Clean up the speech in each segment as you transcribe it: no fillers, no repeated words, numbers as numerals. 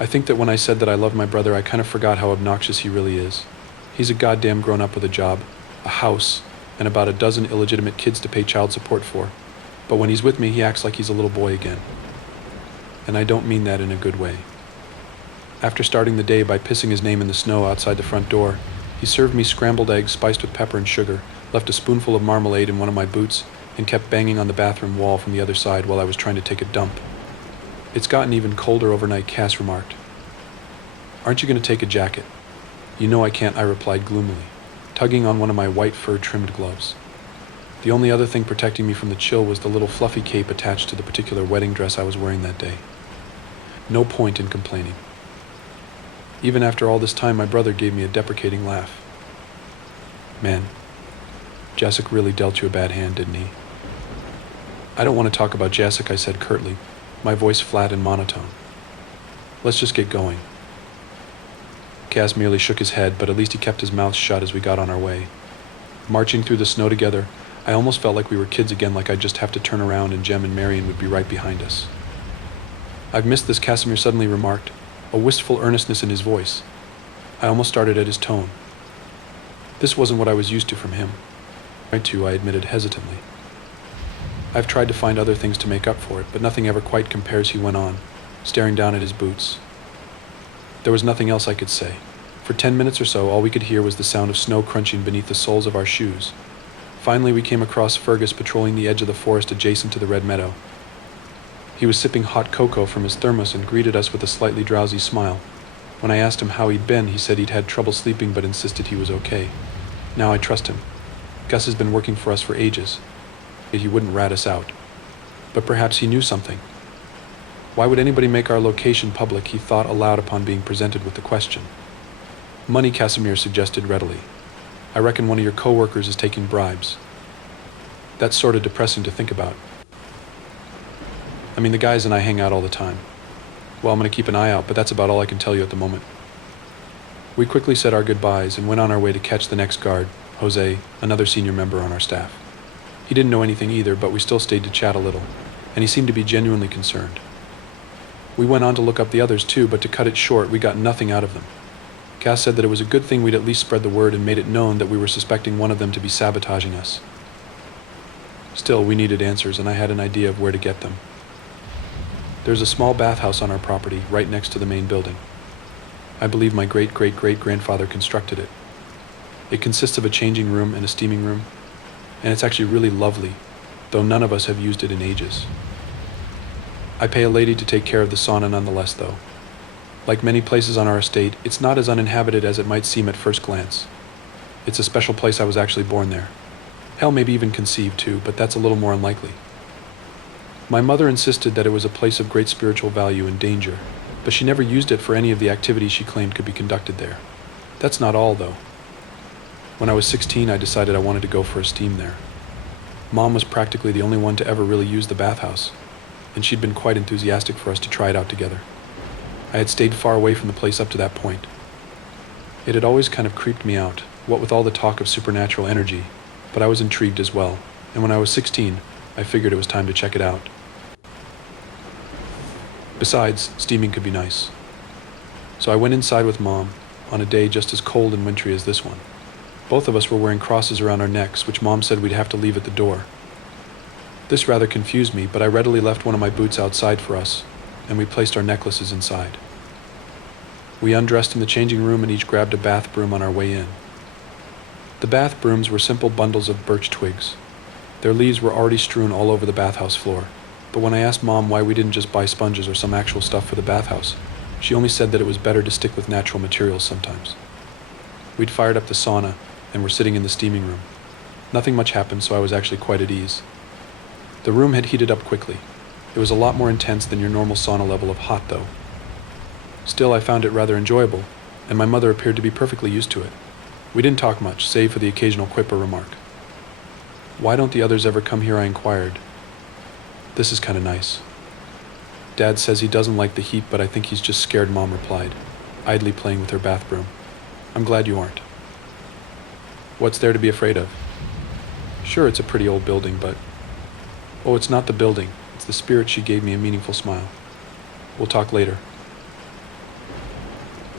I think that when I said that I love my brother, I kind of forgot how obnoxious he really is. He's a goddamn grown up with a job, a house, and about a dozen illegitimate kids to pay child support for. But when he's with me, he acts like he's a little boy again. And I don't mean that in a good way. After starting the day by pissing his name in the snow outside the front door, he served me scrambled eggs spiced with pepper and sugar, left a spoonful of marmalade in one of my boots, and kept banging on the bathroom wall from the other side while I was trying to take a dump. "It's gotten even colder overnight," Cass remarked. "Aren't you going to take a jacket?" "You know I can't," I replied gloomily, tugging on one of my white fur-trimmed gloves. The only other thing protecting me from the chill was the little fluffy cape attached to the particular wedding dress I was wearing that day. No point in complaining. Even after all this time, my brother gave me a deprecating laugh. "Man, Jessic really dealt you a bad hand, didn't he?" "I don't want to talk about Jessic," I said curtly, my voice flat and monotone. "Let's just get going." Cass merely shook his head, but at least he kept his mouth shut as we got on our way. Marching through the snow together, I almost felt like we were kids again, like I'd just have to turn around and Jem and Marion would be right behind us. "I've missed this," Casimir suddenly remarked, a wistful earnestness in his voice. I almost started at his tone. This wasn't what I was used to from him. I admitted hesitantly. "I've tried to find other things to make up for it, but nothing ever quite compares," he went on, staring down at his boots. There was nothing else I could say. For 10 minutes or so, all we could hear was the sound of snow crunching beneath the soles of our shoes. Finally, we came across Fergus patrolling the edge of the forest adjacent to the Red Meadow. He was sipping hot cocoa from his thermos and greeted us with a slightly drowsy smile. When I asked him how he'd been, he said he'd had trouble sleeping but insisted he was okay. Now I trust him. Gus has been working for us for ages. Yet he wouldn't rat us out. But perhaps he knew something. Why would anybody make our location public, he thought aloud upon being presented with the question. "Money," Casimir suggested readily. "I reckon one of your co-workers is taking bribes." That's sort of depressing to think about. I mean, the guys and I hang out all the time. Well, I'm going to keep an eye out, but that's about all I can tell you at the moment. We quickly said our goodbyes and went on our way to catch the next guard, Jose, another senior member on our staff. He didn't know anything either, but we still stayed to chat a little, and he seemed to be genuinely concerned. We went on to look up the others too, but to cut it short, we got nothing out of them. Cass said that it was a good thing we'd at least spread the word and made it known that we were suspecting one of them to be sabotaging us. Still, we needed answers, and I had an idea of where to get them. There's a small bathhouse on our property, right next to the main building. I believe my great-great-great-grandfather constructed it. It consists of a changing room and a steaming room, and it's actually really lovely, though none of us have used it in ages. I pay a lady to take care of the sauna nonetheless, though. Like many places on our estate, it's not as uninhabited as it might seem at first glance. It's a special place. I was actually born there. Hell, maybe even conceived too, but that's a little more unlikely. My mother insisted that it was a place of great spiritual value and danger, but she never used it for any of the activities she claimed could be conducted there. That's not all, though. When I was 16, I decided I wanted to go for a steam there. Mom was practically the only one to ever really use the bathhouse, and she'd been quite enthusiastic for us to try it out together. I had stayed far away from the place up to that point. It had always kind of creeped me out, what with all the talk of supernatural energy, but I was intrigued as well, and when I was 16, I figured it was time to check it out. Besides, steaming could be nice. So I went inside with Mom, on a day just as cold and wintry as this one. Both of us were wearing crosses around our necks, which Mom said we'd have to leave at the door. This rather confused me, but I readily left one of my boots outside for us, and we placed our necklaces inside. We undressed in the changing room and each grabbed a bath broom on our way in. The bath brooms were simple bundles of birch twigs. Their leaves were already strewn all over the bathhouse floor, but when I asked Mom why we didn't just buy sponges or some actual stuff for the bathhouse, she only said that it was better to stick with natural materials sometimes. We'd fired up the sauna and were sitting in the steaming room. Nothing much happened, so I was actually quite at ease. The room had heated up quickly. It was a lot more intense than your normal sauna level of hot, though. Still, I found it rather enjoyable, and my mother appeared to be perfectly used to it. We didn't talk much, save for the occasional quip or remark. "Why don't the others ever come here?" I inquired. "This is kind of nice." "Dad says he doesn't like the heat, but I think he's just scared," Mom replied, idly playing with her bath broom. "I'm glad you aren't." "What's there to be afraid of?" "Sure, it's a pretty old building, but..." "Oh, it's not the building. It's the spirit," she gave me a meaningful smile. "We'll talk later."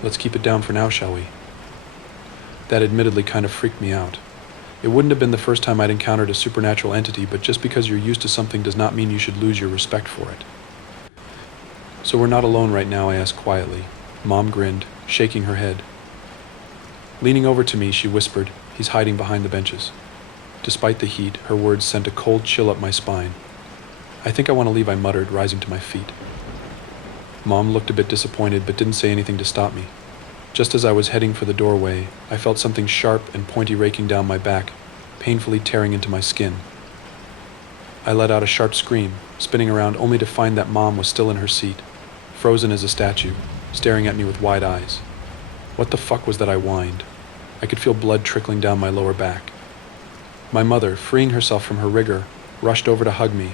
Let's keep it down for now, shall we? That admittedly kind of freaked me out. It wouldn't have been the first time I'd encountered a supernatural entity, but just because you're used to something does not mean you should lose your respect for it. So we're not alone right now, I asked quietly. Mom grinned, shaking her head. Leaning over to me, she whispered, "He's hiding behind the benches." Despite the heat, her words sent a cold chill up my spine. "I think I want to leave," I muttered, rising to my feet. Mom looked a bit disappointed, but didn't say anything to stop me. Just as I was heading for the doorway, I felt something sharp and pointy raking down my back, painfully tearing into my skin. I let out a sharp scream, spinning around only to find that Mom was still in her seat, frozen as a statue, staring at me with wide eyes. "What the fuck was that?" I whined. I could feel blood trickling down my lower back. My mother, freeing herself from her rigor, rushed over to hug me,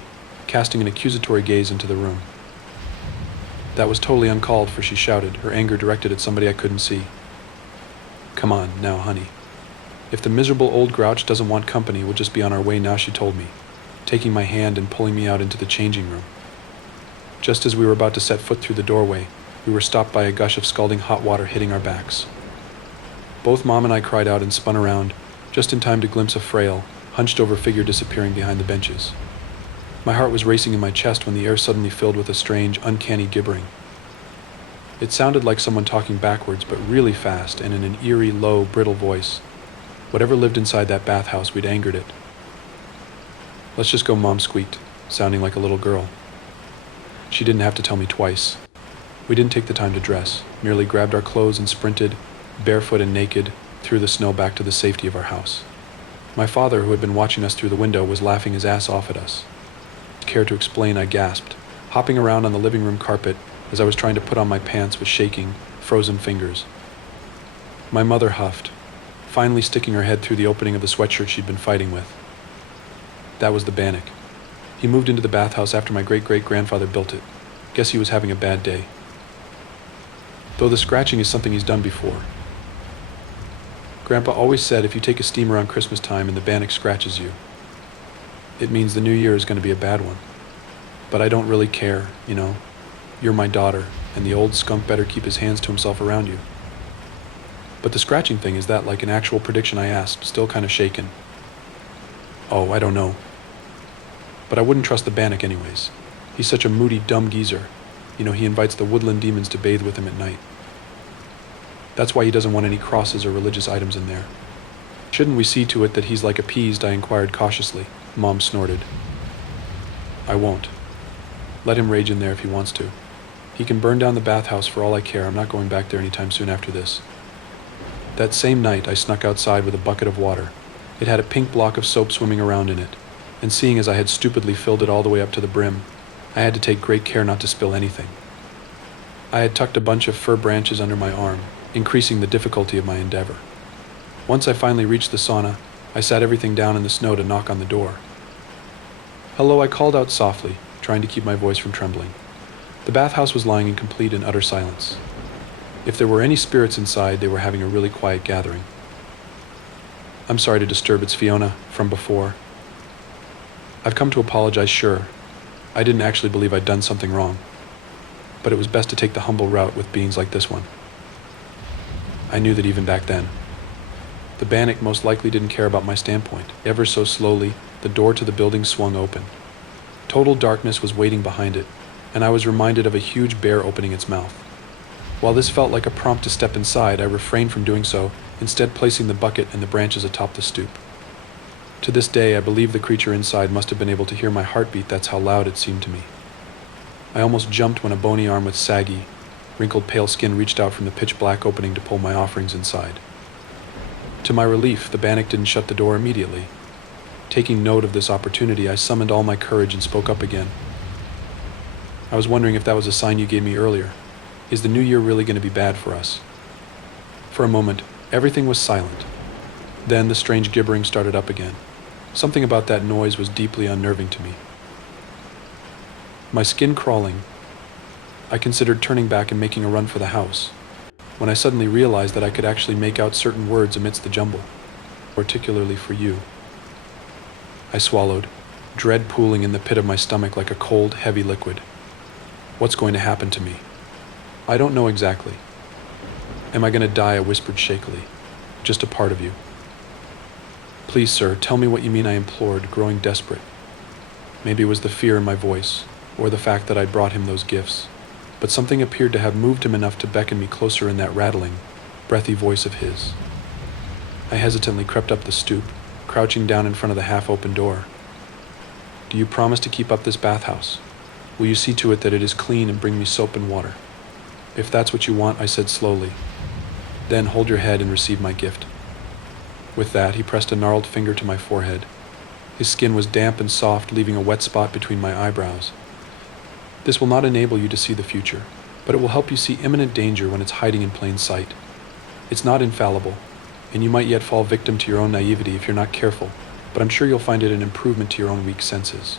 casting an accusatory gaze into the room. That was totally uncalled for, she shouted, her anger directed at somebody I couldn't see. "Come on, now, honey. If the miserable old grouch doesn't want company, we'll just be on our way now," she told me, taking my hand and pulling me out into the changing room. Just as we were about to set foot through the doorway, we were stopped by a gush of scalding hot water hitting our backs. Both Mom and I cried out and spun around, just in time to glimpse a frail, hunched-over figure disappearing behind the benches. My heart was racing in my chest when the air suddenly filled with a strange, uncanny gibbering. It sounded like someone talking backwards, but really fast and in an eerie, low, brittle voice. Whatever lived inside that bathhouse, we'd angered it. "Let's just go," Mom squeaked, sounding like a little girl. She didn't have to tell me twice. We didn't take the time to dress, merely grabbed our clothes and sprinted, barefoot and naked, through the snow back to the safety of our house. My father, who had been watching us through the window, was laughing his ass off at us. "Care to explain?" I gasped, hopping around on the living room carpet as I was trying to put on my pants with shaking, frozen fingers. My mother huffed, finally sticking her head through the opening of the sweatshirt she'd been fighting with. "That was the Bannock. He moved into the bathhouse after my great-great-grandfather built it. Guess he was having a bad day. Though the scratching is something he's done before. Grandpa always said if you take a steamer on Christmas time and the Bannock scratches you, it means the new year is going to be a bad one. But I don't really care, you know. You're my daughter, and the old skunk better keep his hands to himself around you." "But the scratching thing, is that like an actual prediction?" I asked, still kind of shaken. "Oh, I don't know. But I wouldn't trust the Bannock anyways. He's such a moody, dumb geezer. You know, he invites the woodland demons to bathe with him at night. That's why he doesn't want any crosses or religious items in there." "Shouldn't we see to it that he's like appeased?" I inquired cautiously. Mom snorted. "I won't. Let him rage in there if he wants to. He can burn down the bathhouse for all I care. I'm not going back there anytime soon after this." That same night, I snuck outside with a bucket of water. It had a pink block of soap swimming around in it, and seeing as I had stupidly filled it all the way up to the brim, I had to take great care not to spill anything. I had tucked a bunch of fir branches under my arm, increasing the difficulty of my endeavor. Once I finally reached the sauna, I sat everything down in the snow to knock on the door. "Hello," I called out softly, trying to keep my voice from trembling. The bathhouse was lying in complete and utter silence. If there were any spirits inside, they were having a really quiet gathering. "I'm sorry to disturb, it's Fiona, from before. I've come to apologize, sure. I didn't actually believe I'd done something wrong. But it was best to take the humble route with beings like this one." I knew that even back then. The Bannock most likely didn't care about my standpoint. Ever so slowly, the door to the building swung open. Total darkness was waiting behind it, and I was reminded of a huge bear opening its mouth. While this felt like a prompt to step inside, I refrained from doing so, instead placing the bucket and the branches atop the stoop. To this day, I believe the creature inside must have been able to hear my heartbeat, that's how loud it seemed to me. I almost jumped when a bony arm with saggy, wrinkled pale skin reached out from the pitch-black opening to pull my offerings inside. To my relief, the Bannock didn't shut the door immediately. Taking note of this opportunity, I summoned all my courage and spoke up again. "I was wondering if that was a sign you gave me earlier. Is the new year really going to be bad for us?" For a moment, everything was silent. Then the strange gibbering started up again. Something about that noise was deeply unnerving to me. My skin crawling, I considered turning back and making a run for the house, when I suddenly realized that I could actually make out certain words amidst the jumble, particularly for you. I swallowed, dread pooling in the pit of my stomach like a cold, heavy liquid. What's going to happen to me? I don't know exactly. Am I going to die? I whispered shakily. Just a part of you. Please, sir, tell me what you mean, I implored, growing desperate. Maybe it was the fear in my voice, or the fact that I'd brought him those gifts, but something appeared to have moved him enough to beckon me closer in that rattling, breathy voice of his. I hesitantly crept up the stoop, crouching down in front of the half-open door. Do you promise to keep up this bathhouse? Will you see to it that it is clean and bring me soap and water? If that's what you want, I said slowly. Then hold your head and receive my gift. With that, he pressed a gnarled finger to my forehead. His skin was damp and soft, leaving a wet spot between my eyebrows. This will not enable you to see the future, but it will help you see imminent danger when it's hiding in plain sight. It's not infallible, and you might yet fall victim to your own naivety if you're not careful, but I'm sure you'll find it an improvement to your own weak senses.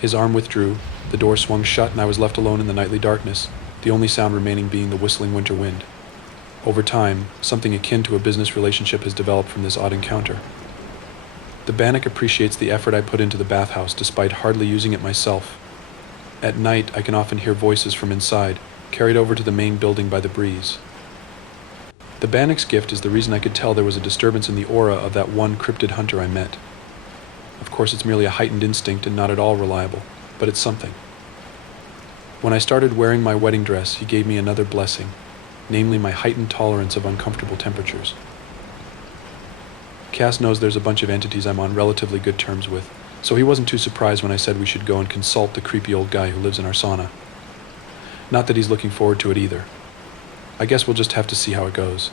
His arm withdrew, the door swung shut, and I was left alone in the nightly darkness, the only sound remaining being the whistling winter wind. Over time, something akin to a business relationship has developed from this odd encounter. The Bannock appreciates the effort I put into the bathhouse despite hardly using it myself. At night, I can often hear voices from inside, carried over to the main building by the breeze. The Bannock's gift is the reason I could tell there was a disturbance in the aura of that one cryptid hunter I met. Of course, it's merely a heightened instinct and not at all reliable, but it's something. When I started wearing my wedding dress, he gave me another blessing, namely my heightened tolerance of uncomfortable temperatures. Cass knows there's a bunch of entities I'm on relatively good terms with, so he wasn't too surprised when I said we should go and consult the creepy old guy who lives in our sauna. Not that he's looking forward to it either. I guess we'll just have to see how it goes.